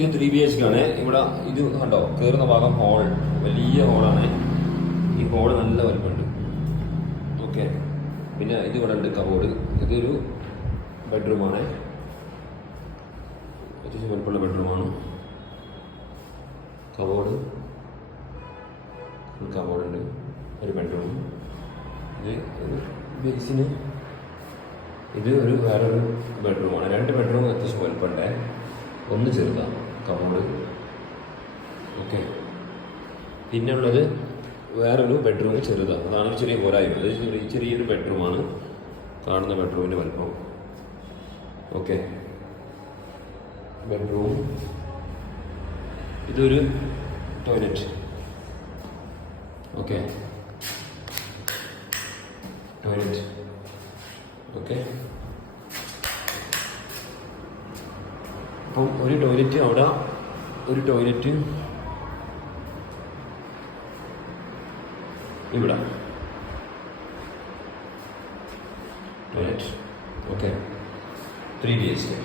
ഇത് 3 BHK ആണ്. ഇവിടെ ഇത് കണ്ടോ, കയറുന്ന ഭാഗം ഹോൾ, വലിയ ഹോളാണ്. ഈ ഹോള് നല്ല വലുപ്പമുണ്ട്. ഓക്കെ, പിന്നെ ഇത് ഇവിടെ ഉണ്ട് കബോർഡ്. ഇതൊരു ബെഡ്റൂമാണ്, അത്യാവശ്യം വലുപ്പമുള്ള ബെഡ്റൂമാണ്. കബോർഡുണ്ട്, ഒരു ബെഡ്റൂം. ഇത് ഒരു ബേസിന് ഇത് വേറൊരു ബെഡ്റൂമാണ്. 2 ബെഡ്റൂം അത്യാവശ്യം വലുപ്പമുണ്ട്. ഒന്ന് ചെറുതാണ് കബോർഡ്. ഓക്കെ, പിന്നെ ഉള്ളത് വേറൊരു ബെഡ്റൂം ചെറുതാണ്. അതാണ് ചെറിയ പോരായ്മ. അത് ചെറിയൊരു ബെഡ്റൂമാണ്, കാണുന്ന ബെഡ്റൂമിൻ്റെ വലുപ്പം. Okay, bedroom. ഇതൊരു ടോയ്ലറ്റ്. Okay, toilet. ഓക്കെ, അപ്പം ഒരു ടോയ്ലറ്റ് അവിടെ, ഒരു ടോയ്ലറ്റ് ഇവിടെ, ടോയ്ലറ്റ്. Okay, 3 BHK.